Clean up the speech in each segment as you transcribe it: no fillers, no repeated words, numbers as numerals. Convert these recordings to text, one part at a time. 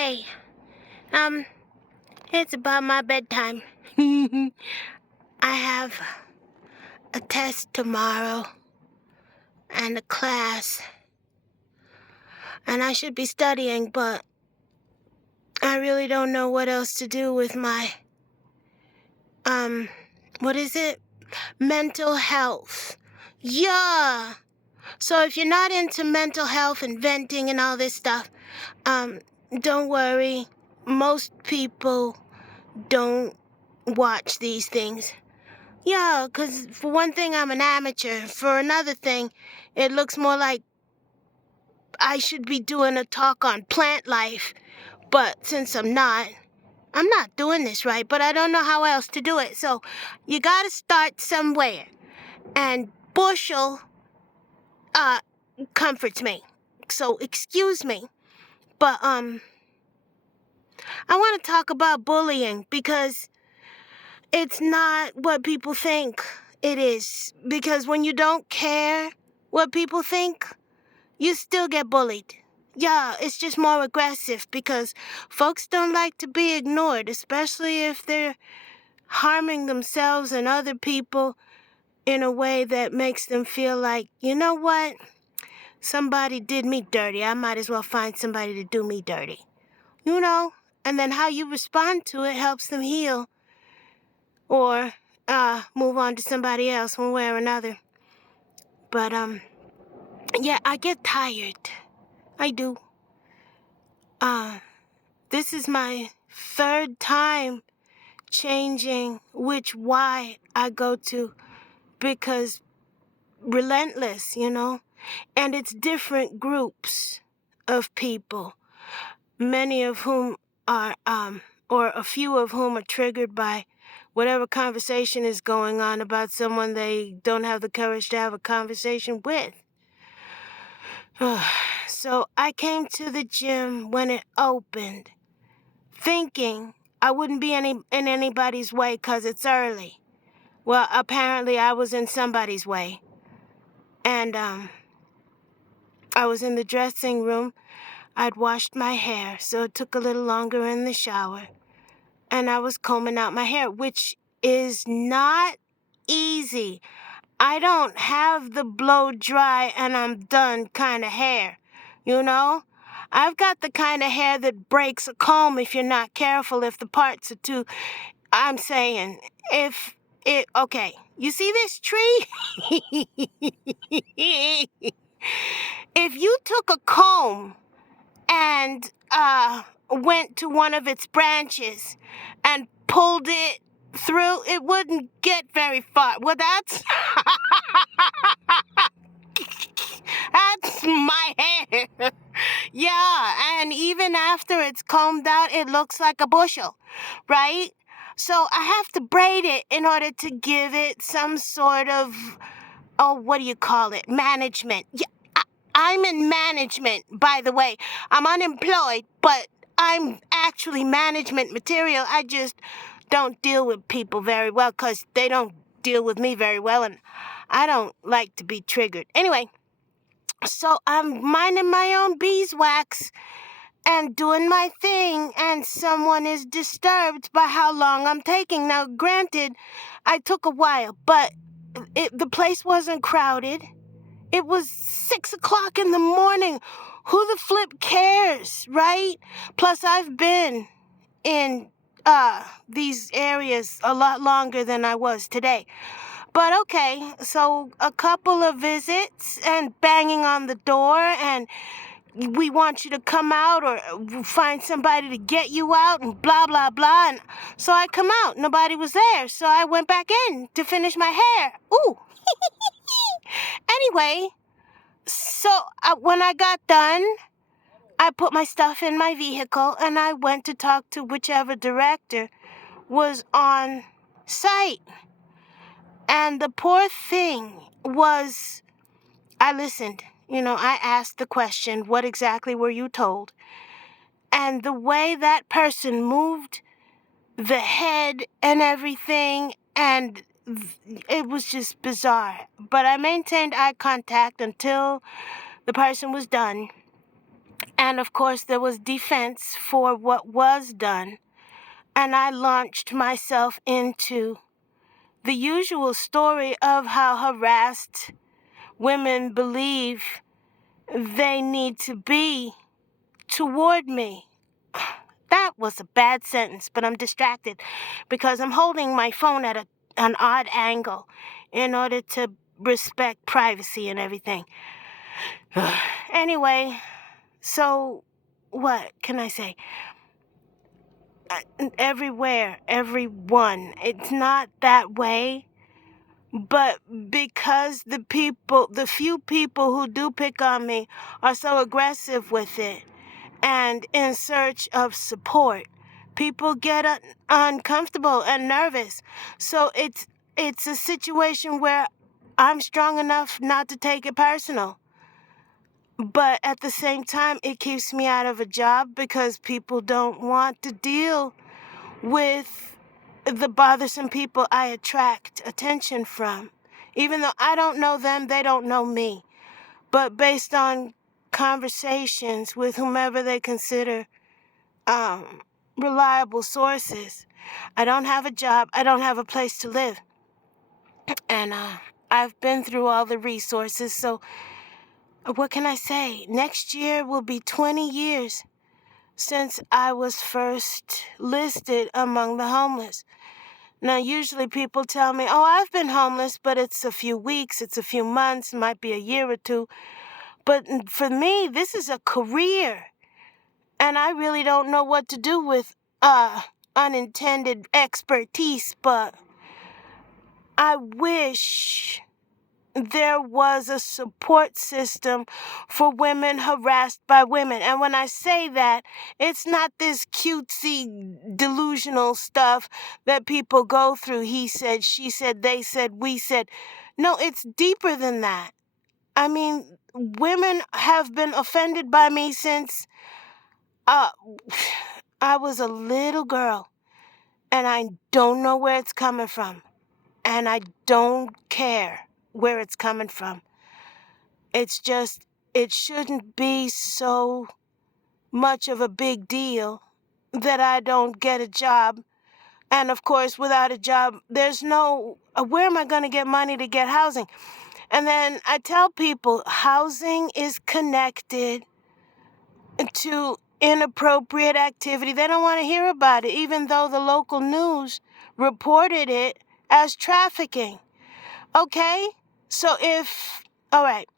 Hey, um, it's about my bedtime. I have a test tomorrow and a class, and I should be studying, but I really don't know what else to do with my, what is it? Mental health. Yeah. So if you're not into mental health and venting and all this stuff, don't worry. Most people don't watch these things. Yeah, 'cause for one thing, I'm an amateur. For another thing, it looks more like I should be doing a talk on plant life. But since I'm not doing this right, but I don't know how else to do it. So you gotta start somewhere. And Bushel, uh, comforts me. So excuse me. But, I want to talk about bullying because it's not what people think it is. Because when you don't care what people think, you still get bullied. Yeah, it's just more aggressive because folks don't like to be ignored, especially if they're harming themselves and other people in a way that makes them feel like, you know what? Somebody did me dirty. I might as well find somebody to do me dirty. You know? And then how you respond to it helps them heal or move on to somebody else one way or another. But, yeah, I get tired. I do. This is my third time changing which Y I go to because relentless, you know? And it's different groups of people, many of whom are, or a few of whom are triggered by whatever conversation is going on about someone they don't have the courage to have a conversation with. So I came to the gym when it opened, thinking I wouldn't be in anybody's way 'cause it's early. Well, apparently I was in somebody's way. And, I was in the dressing room. I'd washed my hair, so it took a little longer in the shower. And I was combing out my hair, which is not easy. I don't have the blow dry and I'm done kind of hair, you know? I've got the kind of hair that breaks a comb if you're not careful, if the parts are too... I'm saying, okay, you see this tree? If you took a comb and went to one of its branches and pulled it through, it wouldn't get very far. Well, that's that's my hair. Yeah, and even after it's combed out, it looks like a bushel, right? So I have to braid it in order to give it some sort of, what do you call it? Management. Yeah, I'm in management, by the way. I'm unemployed, but I'm actually management material. I just don't deal with people very well because they don't deal with me very well, and I don't like to be triggered. Anyway, so I'm minding my own beeswax and doing my thing, and someone is disturbed by how long I'm taking. Now, granted, I took a while, but the place wasn't crowded. It was 6 o'clock in the morning. Who the flip cares, right? Plus, I've been in these areas a lot longer than I was today. But okay, so a couple of visits and banging on the door and we want you to come out or find somebody to get you out and blah, blah, blah. And so I come out. Nobody was there. So I went back in to finish my hair. Ooh. Anyway, so when I got done, I put my stuff in my vehicle and I went to talk to whichever director was on site. And the poor thing was, I listened. You know, I asked the question, what exactly were you told? And the way that person moved, the head and everything, and it was just bizarre. But I maintained eye contact until the person was done. And of course, there was defense for what was done. And I launched myself into the usual story of how harassed women believe they need to be toward me. That was a bad sentence, but I'm distracted because I'm holding my phone at an odd angle in order to respect privacy and everything. Anyway, so what can I say? Everywhere, everyone. It's not that way, but because the few people who do pick on me are so aggressive with it and in search of support, people get uncomfortable and nervous. So it's a situation where I'm strong enough not to take it personal. But at the same time, it keeps me out of a job because people don't want to deal with the bothersome people I attract attention from. Even though I don't know them, they don't know me. But based on conversations with whomever they consider reliable sources, I don't have a job, I don't have a place to live. And I've been through all the resources, so what can I say? Next year will be 20 years since I was first listed among the homeless. Now, usually people tell me, oh, I've been homeless, but it's a few weeks, it's a few months, might be a year or two. But for me, this is a career. And I really don't know what to do with unintended expertise, but I wish there was a support system for women harassed by women. And when I say that, it's not this cutesy, delusional stuff that people go through. He said, she said, they said, we said. No, it's deeper than that. I mean, women have been offended by me since I was a little girl. And I don't know where it's coming from. And I don't care where it's coming from. It's just, it shouldn't be so much of a big deal that I don't get a job. And of course, without a job, there's no, where am I going to get money to get housing? And then I tell people housing is connected to inappropriate activity. They don't want to hear about it, even though the local news reported it as trafficking. Okay? All right.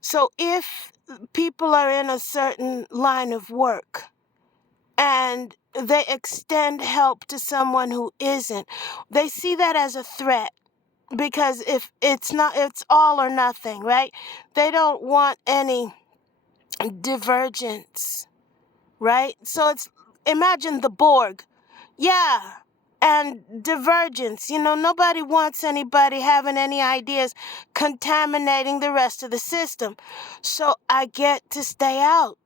So if people are in a certain line of work and they extend help to someone who isn't, they see that as a threat because if it's not, it's all or nothing, right? They don't want any divergence, right? So imagine the Borg. Yeah. And divergence. Nobody wants anybody having any ideas contaminating the rest of the system. So I get to stay out.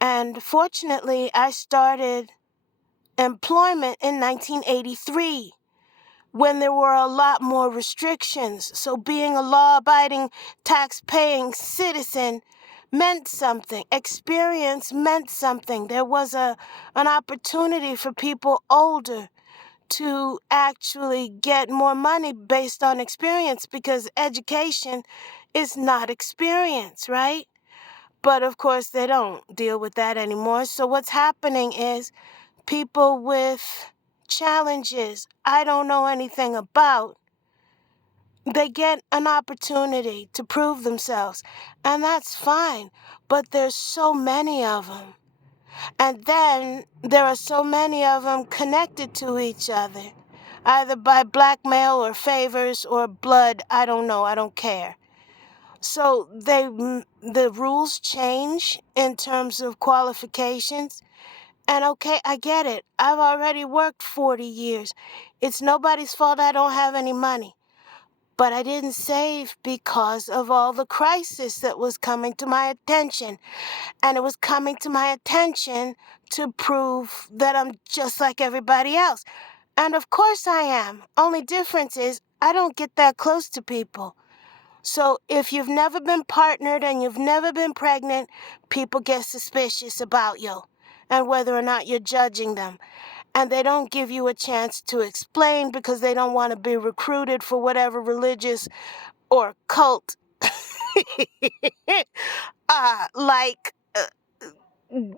And fortunately, I started employment in 1983 when there were a lot more restrictions. So being a law-abiding, tax-paying citizen meant something. Experience meant something. There was an opportunity for people older to actually get more money based on experience because education is not experience, right? But of course, they don't deal with that anymore. So what's happening is people with challenges I don't know anything about, they get an opportunity to prove themselves. And that's fine. But there's so many of them. And then there are so many of them connected to each other, either by blackmail or favors or blood. I don't know. I don't care. So the rules change in terms of qualifications. And okay, I get it. I've already worked 40 years. It's nobody's fault I don't have any money. But I didn't save because of all the crisis that was coming to my attention. And it was coming to my attention to prove that I'm just like everybody else. And of course I am. Only difference is I don't get that close to people. So if you've never been partnered and you've never been pregnant, people get suspicious about you and whether or not you're judging them. And they don't give you a chance to explain because they don't want to be recruited for whatever religious or cult like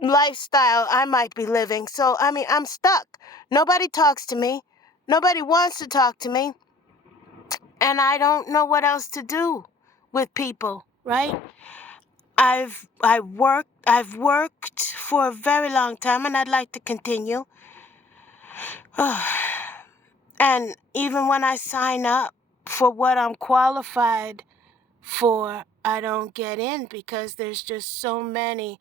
lifestyle I might be living. So, I mean, I'm stuck. Nobody talks to me. Nobody wants to talk to me. And I don't know what else to do with people, right? I've worked for a very long time and I'd like to continue. And even when I sign up for what I'm qualified for, I don't get in because there's just so many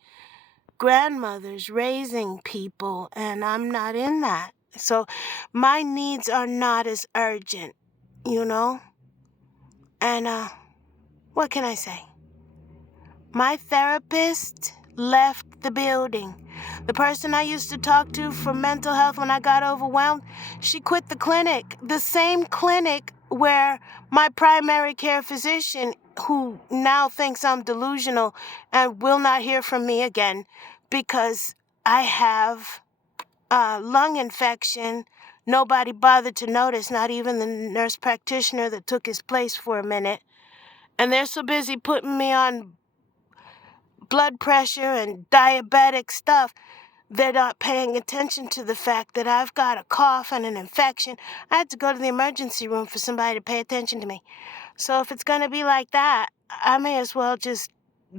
grandmothers raising people and I'm not in that. So my needs are not as urgent, you know? And what can I say? My therapist left the building. The person I used to talk to for mental health when I got overwhelmed, she quit the clinic. The same clinic where my primary care physician, who now thinks I'm delusional and will not hear from me again because I have a lung infection. Nobody bothered to notice, not even the nurse practitioner that took his place for a minute. And they're so busy putting me on blood pressure and diabetic stuff, they're not paying attention to the fact that I've got a cough and an infection. I had to go to the emergency room for somebody to pay attention to me. So if it's going to be like that, I may as well just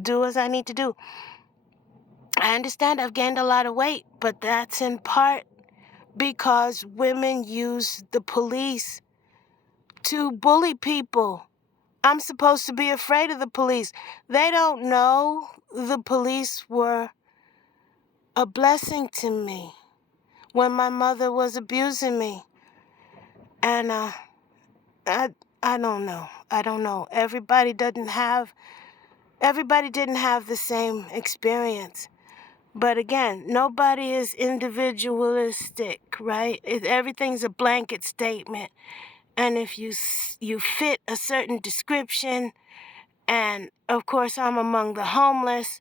do as I need to do. I understand I've gained a lot of weight, but that's in part because women use the police to bully people. I'm supposed to be afraid of the police. They don't know the police were a blessing to me when my mother was abusing me. And I don't know. I don't know. Everybody didn't have the same experience. But again, nobody is individualistic, right? Everything's a blanket statement. And if you fit a certain description, and of course I'm among the homeless,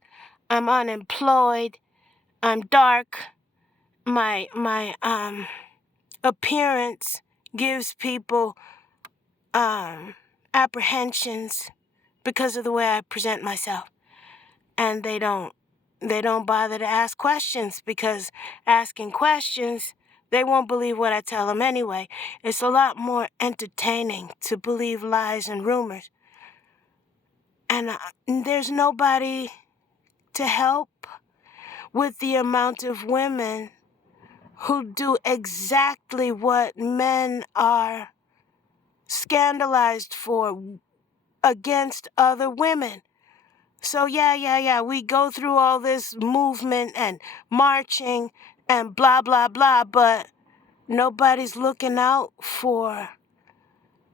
I'm unemployed, I'm dark, my appearance gives people apprehensions because of the way I present myself. And they don't bother to ask questions because asking questions, they won't believe what I tell them anyway. It's a lot more entertaining to believe lies and rumors. And there's nobody to help with the amount of women who do exactly what men are scandalized for against other women. So yeah, we go through all this movement and marching and blah, blah, blah, but nobody's looking out for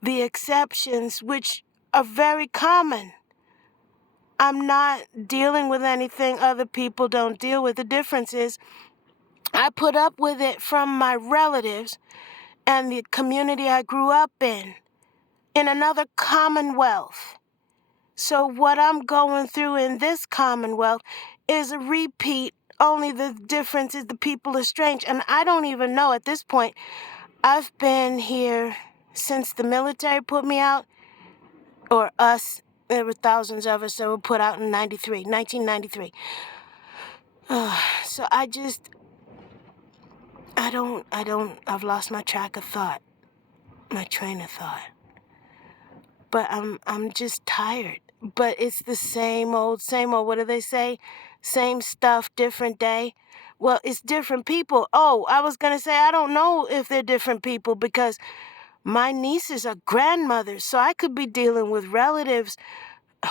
the exceptions, which are very common. I'm not dealing with anything other people don't deal with. The difference is I put up with it from my relatives and the community I grew up in another commonwealth. So what I'm going through in this commonwealth is a repeat, only the difference is the people are strange. And I don't even know at this point. I've been here since the military put me out, or us. There were thousands of us that were put out in 1993. So I've lost my track of thought, my train of thought. But I'm just tired. But it's the same old, what do they say? Same stuff, different day. Well, it's different people. Oh, I was going to say, I don't know if they're different people because my nieces are grandmothers, so I could be dealing with relatives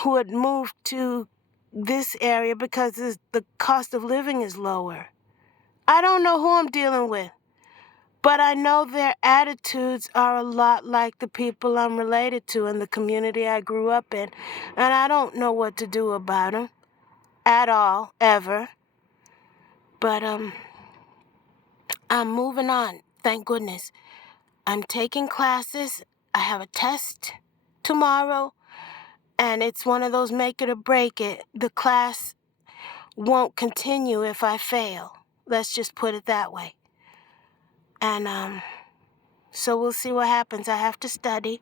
who had moved to this area because the cost of living is lower. I don't know who I'm dealing with. But I know their attitudes are a lot like the people I'm related to in the community I grew up in. And I don't know what to do about them at all, ever. But I'm moving on, thank goodness. I'm taking classes. I have a test tomorrow. And it's one of those make it or break it. The class won't continue if I fail. Let's just put it that way. And so we'll see what happens. I have to study.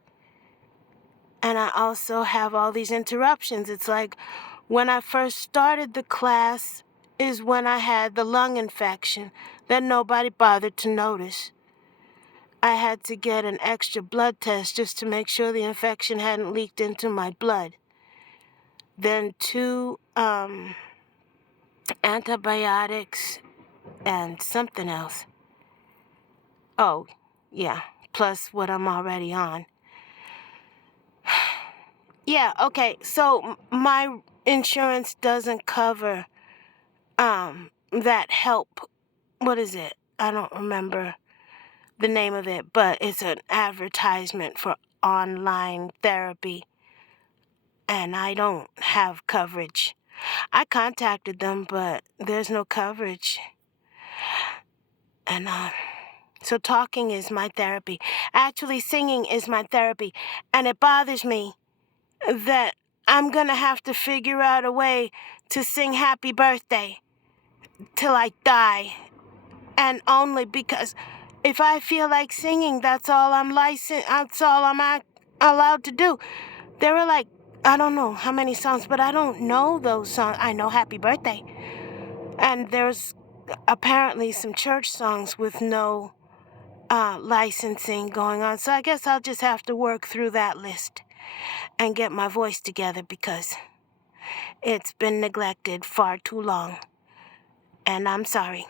And I also have all these interruptions. It's like when I first started the class is when I had the lung infection that nobody bothered to notice. I had to get an extra blood test just to make sure the infection hadn't leaked into my blood. Then 2 antibiotics and something else. Oh, yeah, plus what I'm already on. Yeah, okay, so my insurance doesn't cover that help. What is it? I don't remember the name of it, but it's an advertisement for online therapy, and I don't have coverage. I contacted them, but there's no coverage. And so talking is my therapy. Actually, singing is my therapy, and it bothers me that I'm gonna have to figure out a way to sing happy birthday till I die. And only because if I feel like singing, that's all I'm allowed to do. There are like, I don't know how many songs, but I don't know those songs. I know Happy Birthday. And there's apparently some church songs with no licensing going on. So I guess I'll just have to work through that list and get my voice together because it's been neglected far too long. And I'm sorry.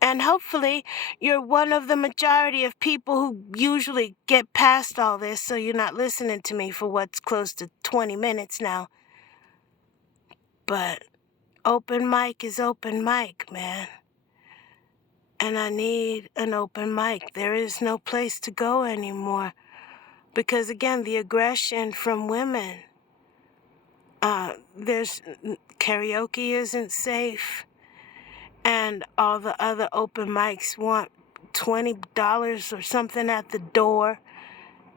And hopefully you're one of the majority of people who usually get past all this, so you're not listening to me for what's close to 20 minutes now. But open mic is open mic, man. And I need an open mic. There is no place to go anymore. Because again, the aggression from women. There's karaoke isn't safe. And all the other open mics want $20 or something at the door.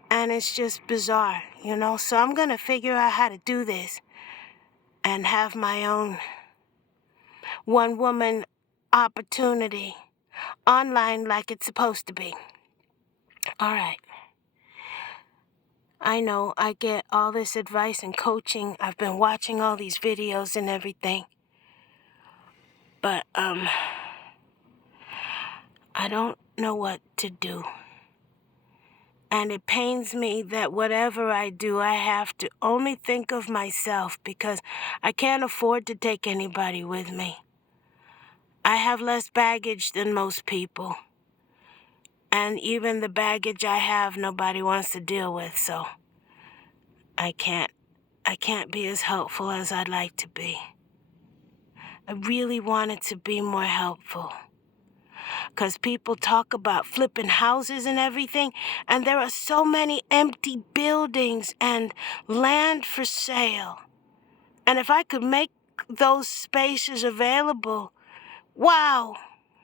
And it's just bizarre, you know? So I'm gonna figure out how to do this and have my own one-woman opportunity online like it's supposed to be. All right. I know I get all this advice and coaching. I've been watching all these videos and everything. But, I don't know what to do. And it pains me that whatever I do, I have to only think of myself because I can't afford to take anybody with me. I have less baggage than most people. And even the baggage I have, nobody wants to deal with, so I can't be as helpful as I'd like to be. I really wanted to be more helpful. Because people talk about flipping houses and everything, and there are so many empty buildings and land for sale. And if I could make those spaces available, wow,